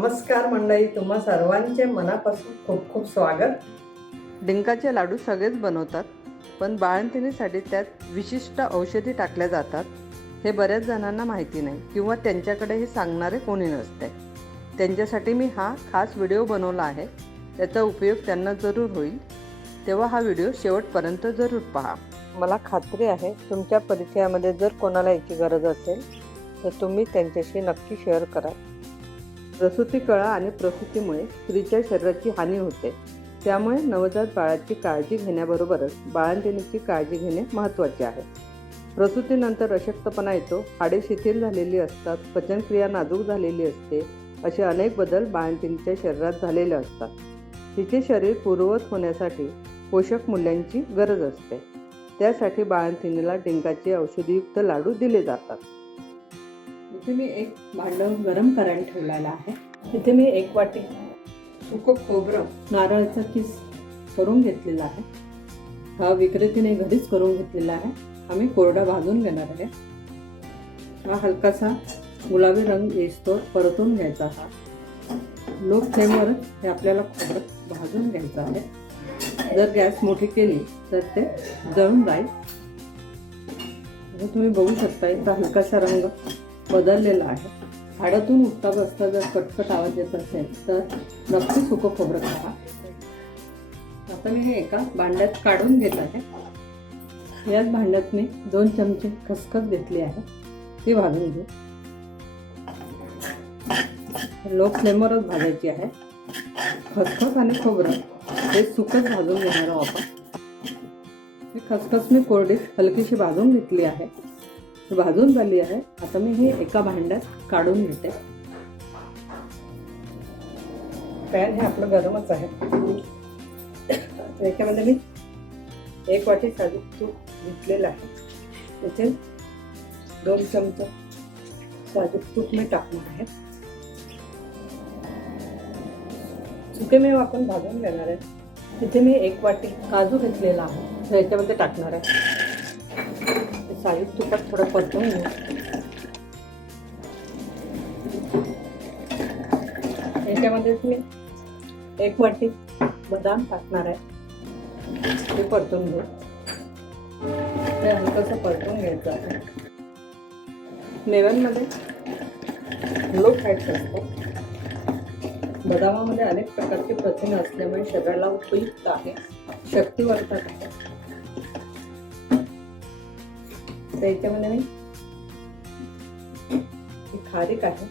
नमस्कार मंडळी तुम्हा सर्वांचे मनापासून खूप खूप स्वागत. डिंकाचे लाडू सगळेच बनवतात पण बाळंतिणीसाठी त्यात विशिष्ट औषधी टाकल्या जातात. हे बऱ्याच जणांना माहिती नाही किंवा त्यांच्याकडे हे सांगणारे कोणी नसते. त्यांच्यासाठी मी हा खास व्हिडिओ बनवला आहे. त्याचा उपयोग त्यांना जरूर होईल. तेव्हा हा व्हिडिओ शेवटपर्यंत जरूर पहा. मला खात्री आहे तुमच्या परिचयामध्ये जर कोणाला याची गरज असेल तर तुम्ही त्यांच्याशी नक्की शेअर करा. प्रसूती कळा आणि प्रसूतीमुळे स्त्रीच्या शरीराची हानी होते. त्यामुळे नवजात बाळाची काळजी घेण्याबरोबरच बाळंतिणीची काळजी घेणे महत्त्वाचे आहे. प्रसूतीनंतर अशक्तपणा येतो. हाडे शिथिल झालेली असतात. पचनक्रिया नाजूक झालेली असते. असे अनेक बदल बाळंतिणीच्या शरीरात झालेले असतात. तिचे शरीर पूर्ववत होण्यासाठी पोषक मूल्यांची गरज असते. त्यासाठी बाळंतिणीला डिंकाचे औषधीयुक्त लाडू दिले जातात. इथे मी एक भांडं गरम करायला ठेवलेलं आहे. इथे मी एक वाटी सुकं खोबरं नारळाचा किस करून घेतलेला आहे. हा विक्रेतीने घरीच करून घेतलेला आहे. आम्ही कोरडा भाजून घेणार आहे. हा हलकासा गुलाबी रंग येतो परतून घ्यायचा हा. लो फ्लेमवर हे आपल्याला खोबरं भाजून घ्यायचं आहे. जर गॅस मोठी केली तर ते जळून जाईल. तुम्ही बघू शकता इथं हलकासा रंग बदललेला आहे. झाडातून उठता बसता जर कटकट आवाज येत असेल तर नक्की सुकं खोबरं खा. आता मी हे एका भांड्यात काढून घेत आहे. याच भांड्यात मी दोन चमचे खसखस घेतली आहे. ती भाजून घेऊ. लो फ्लेमवरच भाजायची आहे. खसखस आणि खोबरं हे सुकच भाजून घेणार आहोत आपण. ही खसखस मी कोरडीत हलकीशी भाजून घेतली आहे. भाजून झाली आहे. आता मी हे एका भांड्यात काढून घेते. पॅन हे आपलं गरमच आहे. याच्यामध्ये मी एक वाटी साजूक तूप घेतलेलं आहे. त्याचे दोन चमच साजूक तूप मी टाकणार आहे. सुके मेव आपण भाजून घेणार आहे. तिथे मी एक वाटी काजू घेतलेला आहे. याच्यामध्ये टाकणार आहे. साईड तुपात थोडं परतून घेऊ याच्यामध्ये मी एक वाटी बदाम टाकणार आहे. ते परतून घेऊ ते हलकंसं परतून घ्यायचं आहे. मेव्यांमध्ये लो फॅट्स असतो बदामामध्ये अनेक प्रकारचे प्रथिन असल्यामुळे शरीराला उपयुक्त आहे. शक्तिवर्धक आहे. तर याच्यामध्ये मी खारीक आहे.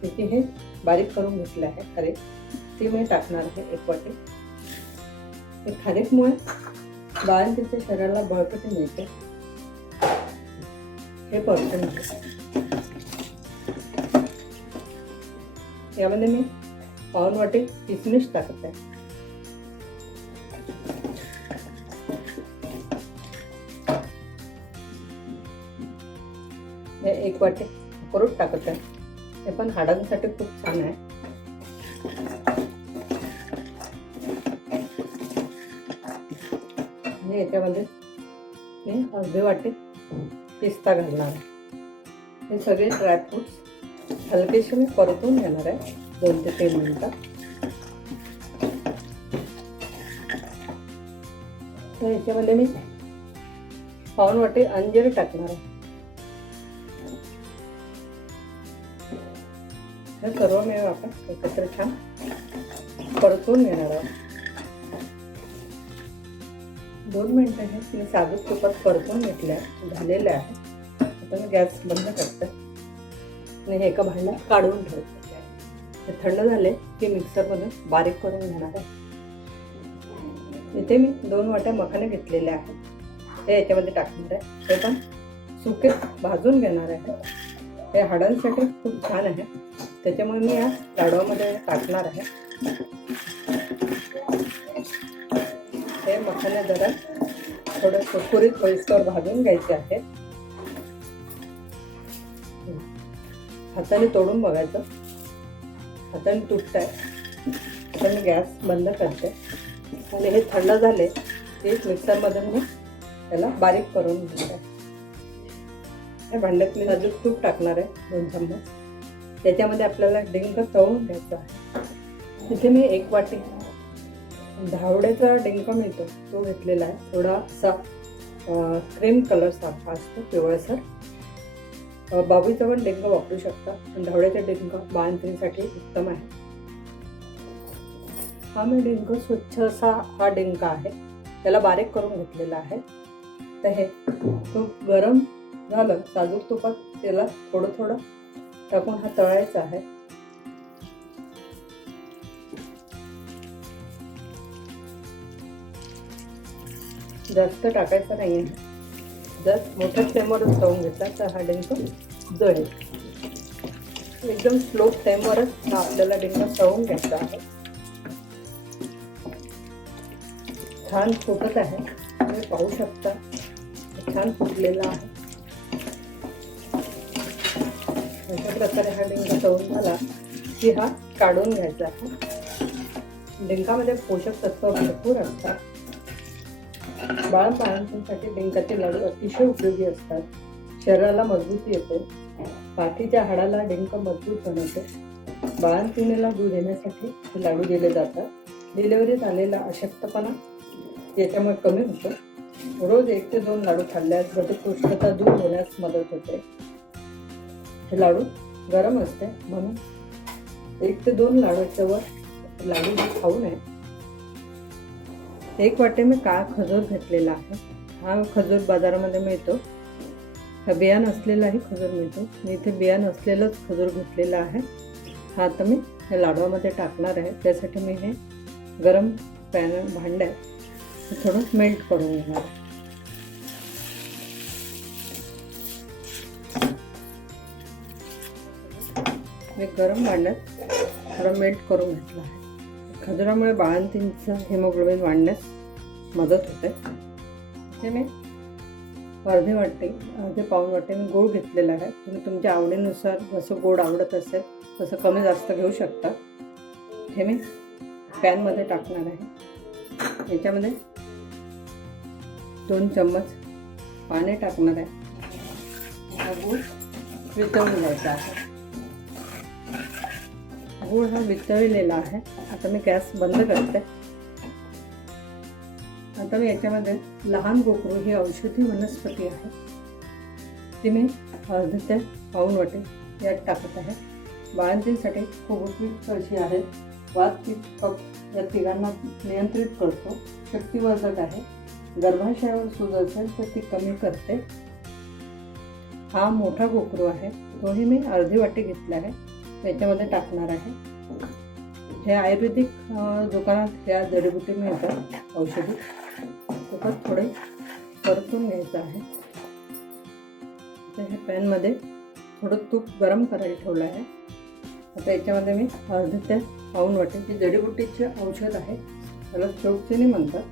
त्याची हे बारीक करून घेतलं आहे खारीक. ती मी टाकणार आहे एक वाटी. हे खारीकमुळे बाळंतीच्या शरीराला बळकटी मिळते. हे परतून यामध्ये मी पाऊन वाटी किसमिस टाकत आहे. एक वाटी अक्रोड टाकत आहे हे पण हाडांसाठी खूप छान आहे. आणि याच्यामध्ये मी अर्धे वाटी पिस्ता घालणार आहे. हे सगळे ड्रायफ्रुट्स हलकेसे मी परतून घेणार आहे. दोन ते तीन मिनटं. तर याच्यामध्ये मी पाऊन वाटी अंजीर टाकणार आहे. हे सर्व मिळून आपण एकत्र छान परतून घेणार आहोत. दोन मिनटं हे मी साजूक तुपात परतून घेतल्या झालेलं आहे आता मी गॅस बंद करते आणि हे एका भांड्यात काढून ठेवते हे थंड झाले की मिक्सरमधून बारीक करून घेणार आहे इथे मी दोन वाट्या मखाने घेतलेल्या आहेत. हे याच्यामध्ये टाकणार आहे. ते पण सुके भाजून घेणार आहे. हे हाडांसाठी खूप छान आहे. त्याच्यामुळे मी या लाडवामध्ये टाकणार आहे. हे मखाने जरा थोडं कुरकुरीत होईस्तोवर भाजून घ्यायचे आहे हाताने तोडून बघायचं. हाताने तुटत आहे आता मी गॅस बंद करते. आणि हे थंड झाले ते मिक्सरमधून मी त्याला बारीक करून घेते. या भांड्यात मी अजून तूप टाकणार आहे दोन चम्मच. त्याच्यामध्ये आपल्याला डिंक तळून घ्यायचा आहे. तिथे मी एक वाटी धावड्याचा डिंक मिळतो तो घेतलेला आहे. थोडासा क्रीम कलर सारखा असतो पिवळसर बाबूचा पण डिंक वापरू शकता पण धावड्याचा डिंक बाळंतीसाठी उत्तम आहे. हा मी डिंक स्वच्छ असा हा डिंक आहे. त्याला बारीक करून घेतलेला आहे. तर हे खूप गरम झालं. साजूक तुपात त्याला थोडं थोडं टाकून हा तळायचा आहे. जास्त टाकायचं नाही जर मोठ्या फ्लेमवरच तळून घेतला तर हा डिंक जळेल. एकदम स्लो फ्लेमवरच हा आपल्याला डिंक तळून घ्यायचा आहे. छान फुटत आहे. तुम्ही पाहू शकता. छान फुटलेला आहे. अशा प्रकारे हा डिंक तळून झाला की हा काढून घ्यायचा आहे. डिंकामध्ये पोषक तत्व भरपूर असतात. बाळ बाळांसाठी डिंकाचे लाडू अतिशय उपयोगी असतात. शरीराला मजबूती येते. पाठीच्या हाडाला डिंक मजबूत बनवते. बाळंतिणीला दूध देण्यासाठी हे लाडू दिले जातात. डिलिव्हरीत आलेला अशक्तपणा याच्यामुळे कमी होतो. रोज एक ते दोन लाडू खाल्ल्यास बद्धकोष्ठता दूर होण्यास मदत होते. हे लाडू गरम असते म्हणून एक ते दोन लाडूच्या वर लाडू खाऊ नये. एक वाटे मी काळा खजूर घेतलेला आहे. हा खजूर बाजारामध्ये मिळतो. हा बिया नसलेलाही खजूर मिळतो. मी इथे बिया नसलेलंच खजूर घेतलेला आहे. हा आता मी या लाडवामध्ये टाकणार आहे. त्यासाठी मी हे गरम पॅन भांड्यात हे थोडं मेल्ट करून घेणार आहे. मी गरम भांड्यात थोडं मेल्ट करून घेतलं आहे. खजुरामुळे बाळंतींचं हिमोग्लोबिन वाढण्यास मदत होते. हे मी अर्धे वाटे अर्धे पाऊण वाटे मी गोड घेतलेला आहे. तुम्ही तुमच्या आवडीनुसार जसं गोड आवडत असेल तसं कमी जास्त घेऊ शकता. हे मी पॅनमध्ये टाकणार आहे. याच्यामध्ये दोन चम्मच पाणी टाकणार आहे. हा गूळ वितळून घ्यायचा आहे. गूळ हा वितळलेला आहे. आता मी गॅस बंद करते. आता मी याच्यामध्ये लहान गोकरू ही औषधी वनस्पती आहे. ती मी अर्ध ते पाऊण वाटे यात टाकत आहे. बाळंतींसाठी खूप उपयुक्त अशी आहे. वात कप या तिघांना नियंत्रित करतो. शक्तिवर्धक आहे. गर्भाशयावर सूज असेल तर ती कमी करते. हा मोठा गोकरू आहे. तोही मी अर्धी वाटी घेतला आहे. त्याच्यामध्ये टाकणार आहे. हे आयुर्वेदिक दुकानात ह्या जडीबुटी मिळतात औषधी. त्याच्यात थोडे परतून घ्यायचं आहे. आता हे पॅनमध्ये थोडं तूप गरम करायला ठेवलं आहे. आता याच्यामध्ये मी अर्ध ते पाऊण वाटेल. ही जडीबुटीचे औषध आहे. त्याला चौकचिनी म्हणतात.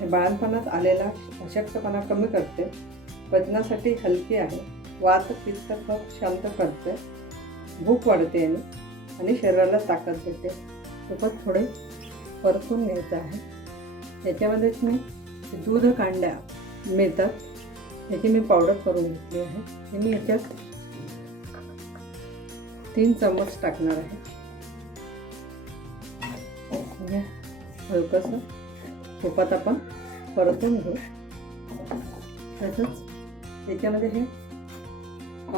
हे बाळणपणात आलेला अशक्तपणा कमी करते. वजनासाठी हलकी आहे. वात पित्त कफ शांत करते. भूक वाढते याने आणि शरीराला ताकद भेटते. सोबत थोडे परतून घ्यायचं आहे. त्याच्यामध्येच मी दूध कांड्या मिळतात याची मी पावडर करून घेतली आहे. मी याच्यात तीन चम्मच टाकणार आहे. हलकंसं तुपात आपण परतून घेऊ. तसंच त्याच्यामध्ये हे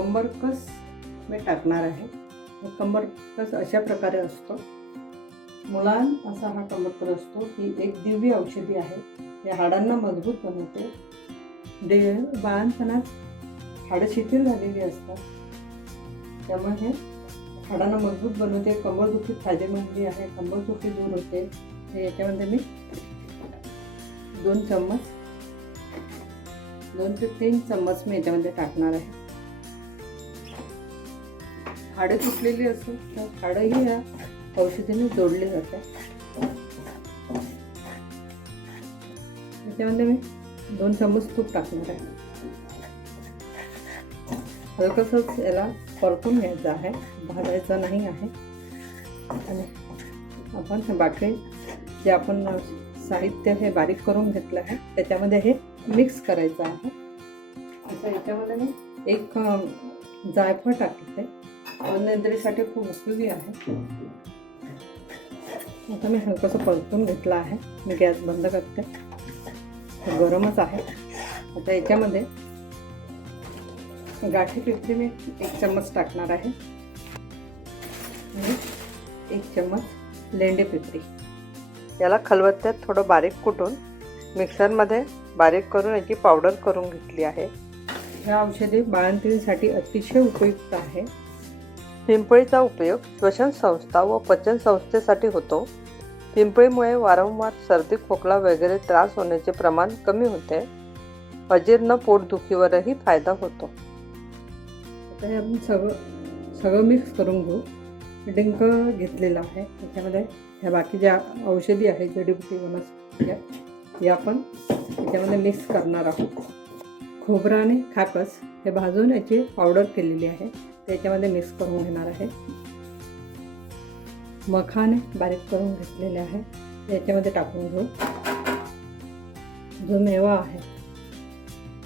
अंबरकस मी टाकणार आहे. हा अशा प्रकारे असतो. मुलां असा हा कंबरकस असतो ही एक दिव्य औषधी आहे. या हाडांना मजबूत बनवते. डे बाळांपणात हाडं शिथिल झालेली असतात. त्यामुळे हे हाडांना मजबूत बनवते. कंबरदुखी फायदेमंदी म्हणजे आहे कंबरदुखी दूर होते. हे याच्यामध्ये मी दोन चम्मच दोन ते तीन चम्मच मी याच्यामध्ये टाकणार आहे. हाडं तुटलेली असो तर हाडंही या औषधीने जोडले जाते त्याच्यामध्ये मी दोन चमच तूप टाकणार आहे. हलकसंच याला परतून घ्यायचं आहे. भाजायचं नाही आहे. आणि आपण हे बाकी जे आपण साहित्य हे बारीक करून घेतलं आहे त्याच्यामध्ये हे मिक्स करायचं आहे. आता याच्यामध्ये मी एक जायफळ टाकते. अवनेंद्रीसाठी खूप उपयोगी आहे. आता मी हलकंसं परतून घेतलं आहे. मी गॅस बंद करते. गरमच आहे. आता याच्यामध्ये गाठी पिठली मी एक चम्मच टाकणार आहे. आणि एक चम्मच लेंडे पिपरी याला खलबत्त्यात थोडं बारीक कुटून मिक्सरमध्ये बारीक करून याची पावडर करून घेतली आहे. ह्या औषधे बाळंतिणीसाठी अतिशय उपयुक्त आहे. पिंपळीचा उपयोग श्वसन संस्था व पचन संस्थेसाठी होतो. पिंपळीमुळे वारंवार सर्दी खोकला वगैरे त्रास होण्याचे प्रमाण कमी होते. अजीर्ण पोटदुखीवरही फायदा होतो. आता हे आपण सगळं सगळं मिक्स करून घेऊ. डिंक घेतलेला आहे. त्याच्यामध्ये ह्या बाकी ज्या औषधी आहेत जडीबुटी वनस्पती या आपण त्याच्यामध्ये मिक्स करणार आहोत. खोबरं आणि खाकस हे भाजून याची पावडर केलेली आहे. त्याच्यामध्ये मिक्स करून घेणार आहे. मखाने बारीक करून घेतलेले आहे. याच्यामध्ये टाकून घेऊ. जो मेवा आहे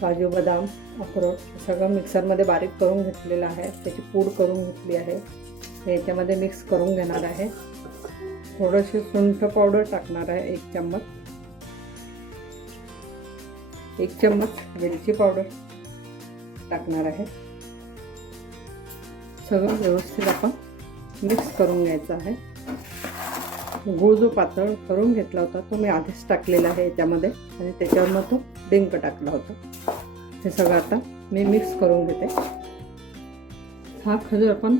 काजू बदाम अक्रोड सगळं मिक्सरमध्ये बारीक करून घेतलेलं आहे. त्याची पूड करून घेतली आहे. याच्यामध्ये मिक्स करून घेणार आहे. थोडंशी सुंठ पावडर टाकणार आहे एक चम्मच. एक चम्मच वेलची पावडर टाकणार आहे. सगळं व्यवस्थित आपण मिक्स करून घ्यायचं आहे. गूळ जो पातळ करून घेतला होता तो मी आधीच टाकलेला आहे याच्यामध्ये आणि त्याच्यावर मग तो डिंक टाकला होता. हे सगळं आता मी मिक्स करून घेते. हा खजूर आपण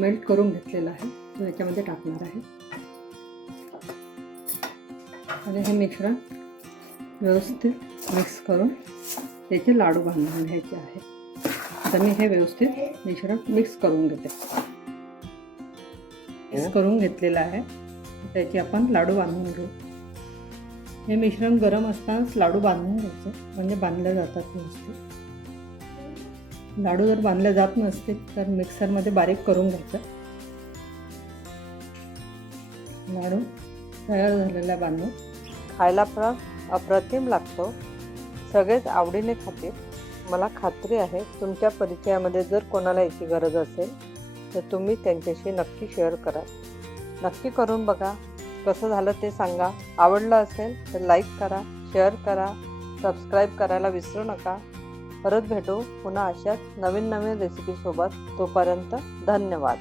मेल्ट करून घेतलेला आहे. तो याच्यामध्ये टाकणार आहे. आणि हे मिश्रण व्यवस्थित मिक्स करून त्याचे लाडू बांधून घ्यायचे आहे. आता मी हे व्यवस्थित मिश्रण मिक्स करून घेते. मिक्स करून घेतलेलं आहे. त्याचे आपण लाडू बांधून घेऊ. हे मिश्रण गरम असतानाच लाडू बांधून घ्यायचे. म्हणजे बांधले जातात व्यवस्थित. लाडू जर बांधले जात नसते तर मिक्सरमध्ये बारीक करून घ्यायचं. लाडू तयार झालेला बांधून. खायला पण अप्रतिम लागतो. सगळेच आवडीने खातील मला खात्री आहे तुमच्या परिचयामध्ये जर कोणाला याची गरज असेल तर तुम्ही त्यांच्याशी नक्की शेअर करा. नक्की करून बघा. कसं झालं ते सांगा. आवडलं असेल तर लाईक करा शेअर करा सबस्क्राईब करायला विसरू नका. परत भेटू पुन्हा अशाच नवीन नवीन रेसिपीसोबत तोपर्यंत धन्यवाद.